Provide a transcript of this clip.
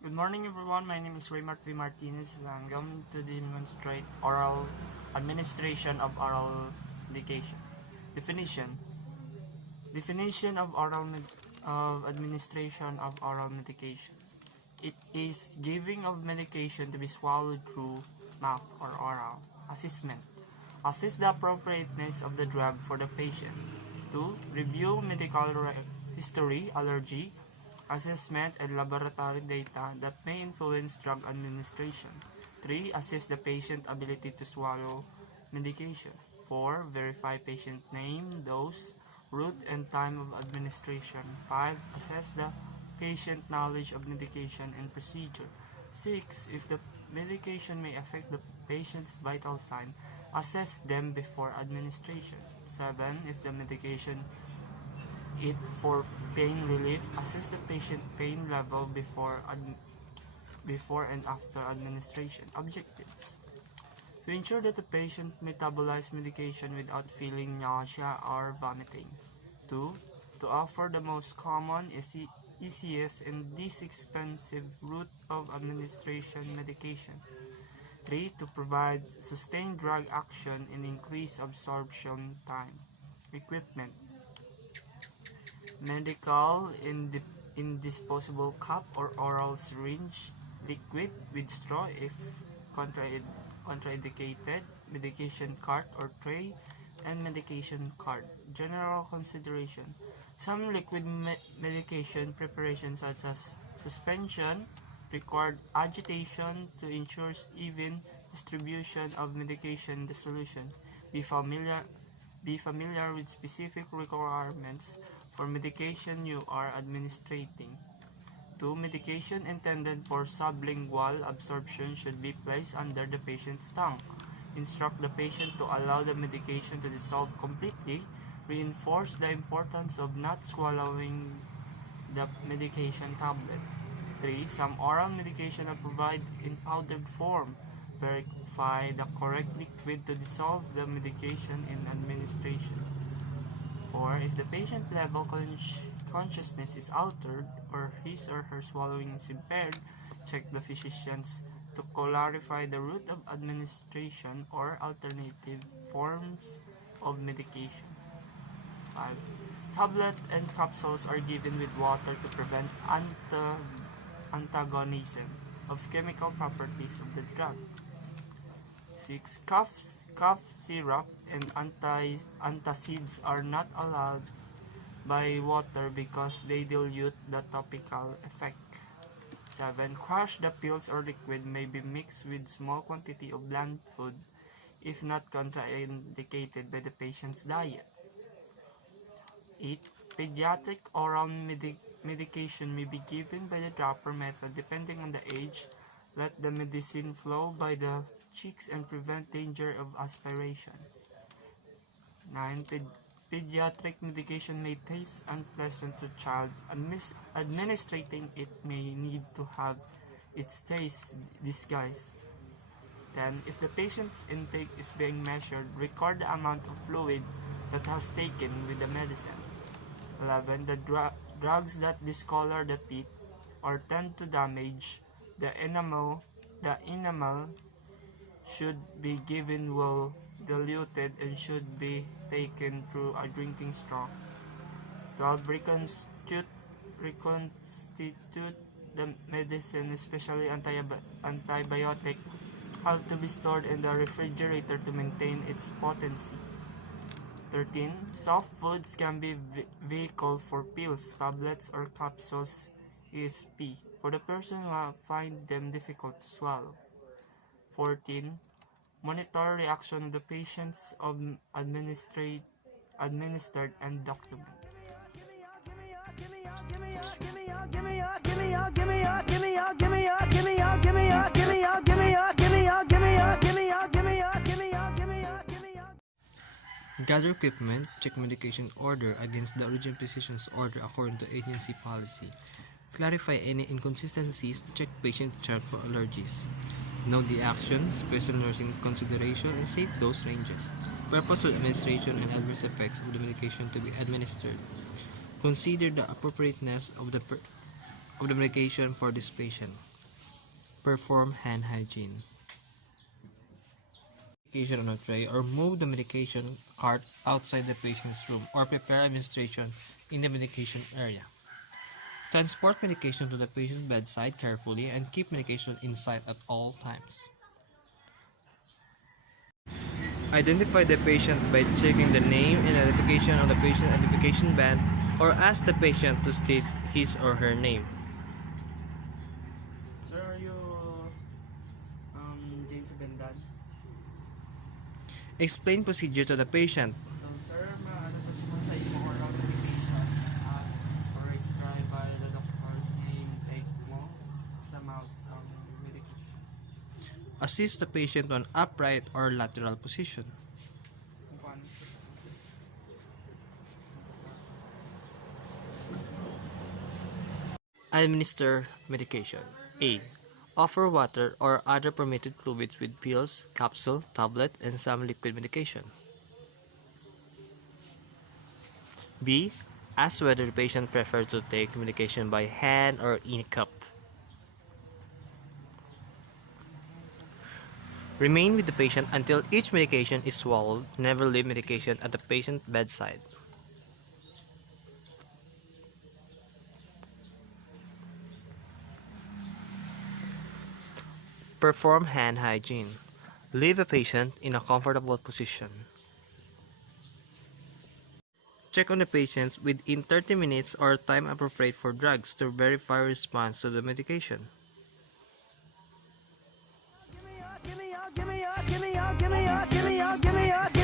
Good morning everyone, my name is Raymart V. Martinez and I'm going to demonstrate oral administration of oral medication. Definition. Definition of administration of oral medication. It is giving of medication to be swallowed through mouth or oral. Assessment. Assess the appropriateness of the drug for the patient. 2. Review medical history, allergy, assessment, and laboratory data that may influence drug administration. 3. Assess the patient ability to swallow medication. 4. Verify patient name, dose, route, and time of administration. 5. Assess the patient knowledge of medication and procedure. 6. If the medication may affect the patient's vital sign, assess them before administration. 7. If the medication it for pain relief, assess the patient pain level before and after administration. Objectives: to ensure that the patient metabolizes medication without feeling nausea or vomiting. 2. To offer the most common, easiest, and least expensive route of administration medication. 3. To provide sustained drug action and increase absorption time. Equipment: medical indisposable cup or oral syringe, liquid with straw if contraindicated, medication cart or tray, and medication card. General consideration: some liquid medication preparations such as suspension required agitation to ensure even distribution of medication in the solution. Be familiar with specific requirements for medication you are administrating. 2. Medication intended for sublingual absorption should be placed under the patient's tongue. Instruct the patient to allow the medication to dissolve completely. Reinforce the importance of not swallowing the medication tablet. 3. Some oral medication are provided in powdered form. Verify the correct liquid to dissolve the medication in administration. 4. If the patient level consciousness is altered or his or her swallowing is impaired, check the physicians to clarify the route of administration or alternative forms of medication. 5. Tablet and capsules are given with water to prevent antagonism of chemical properties of the drug. 6. Cough syrup and antacids are not allowed by water because they dilute the topical effect. 7. Crush the pills or liquid may be mixed with small quantity of bland food if not contraindicated by the patient's diet. 8. Pediatric oral medication may be given by the dropper method depending on the age. Let the medicine flow by the cheeks and prevent danger of aspiration. 9. Pediatric medication may taste unpleasant to child. Administrating it may need to have its taste disguised. 10. If the patient's intake is being measured, record the amount of fluid that has taken with the medicine. 11. The drugs that discolor the teeth or tend to damage the enamel should be given well diluted and should be taken through a drinking straw. 12. Reconstitute the medicine, especially antibiotic, have to be stored in the refrigerator to maintain its potency. 13. Soft foods can be vehicle for pills, tablets, or capsules ESP for the person who find them difficult to swallow. 14. Monitor reaction of the patients of administered and document. Gather equipment, check medication order against the original physician's order according to agency policy. Clarify any inconsistencies, check patient chart for allergies. Note the actions, special nursing consideration, and safe dose ranges. Purpose of administration and adverse effects of the medication to be administered. Consider the appropriateness of the medication for this patient. Perform hand hygiene. Medication on a tray or move the medication cart outside the patient's room or prepare administration in the medication area. Transport medication to the patient's bedside carefully and keep medication in sight at all times. Identify the patient by checking the name and identification on the patient identification band or ask the patient to state his or her name. Sir, are you James Bendan? Explain procedure to the patient. So, sir, ano po sa imo oral medication as prescribed by the doctor saying take mo sa mouth medication. Assist the patient to an upright or lateral position. Kung paano? Administer medication. A. Offer water or other permitted fluids with pills, capsule, tablet, and some liquid medication. B. Ask whether the patient prefers to take medication by hand or in a cup. Remain with the patient until each medication is swallowed. Never leave medication at the patient's bedside. Perform hand hygiene. Leave a patient in a comfortable position. Check on the patients within 30 minutes or time appropriate for drugs to verify response to the medication. Give me your